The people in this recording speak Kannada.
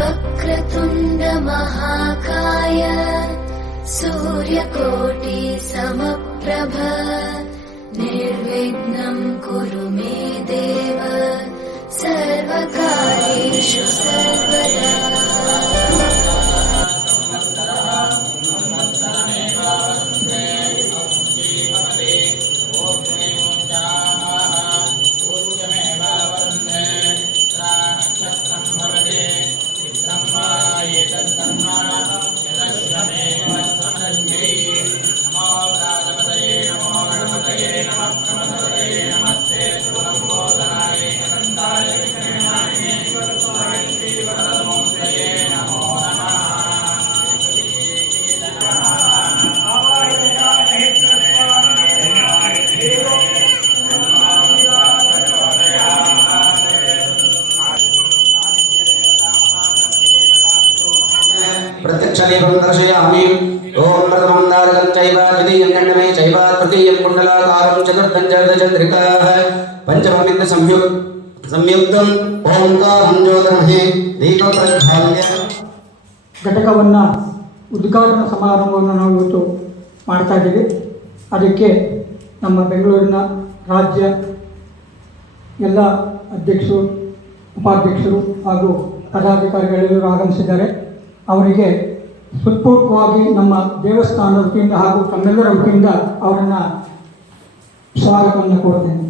वक्रतुण्ड महाकाय सूर्यकोटि समप्रभ निर्विघ्नं कुरु मे देव सर्वकार्येषु सर्वदा। प्रत्यक्षदीपं दर्शयामि। ओम प्रथमं नारदं चैव द्वितीयं गण्डमे चैव तृतीयं कुण्डलाकारं चतुर्थं च चन्द्रिकाः पञ्चममिन्द्र संयुक्तं ओंकारं ज्योतिर्महे दीपप्रज्वाल्य ಘಟಕವನ್ನು ಉದ್ಘಾಟನಾ ಸಮಾರಂಭವನ್ನು ನಾವು ಇವತ್ತು ಮಾಡ್ತಾ ಇದ್ದೀವಿ. ಅದಕ್ಕೆ ನಮ್ಮ ಬೆಂಗಳೂರಿನ ರಾಜ್ಯ ಎಲ್ಲ ಅಧ್ಯಕ್ಷರು, ಉಪಾಧ್ಯಕ್ಷರು ಹಾಗೂ ಪದಾಧಿಕಾರಿಗಳೆಲ್ಲರೂ ಆಗಮಿಸಿದ್ದಾರೆ. ಅವರಿಗೆ ಹೃತ್ಪೂರ್ವಕವಾಗಿ ನಮ್ಮ ದೇವಸ್ಥಾನದ ವತಿಯಿಂದ ಹಾಗೂ ತಮ್ಮೆಲ್ಲರ ವತಿಯಿಂದ ಅವರನ್ನು ಸ್ವಾಗತವನ್ನು ಕೋರ್ತೇನೆ.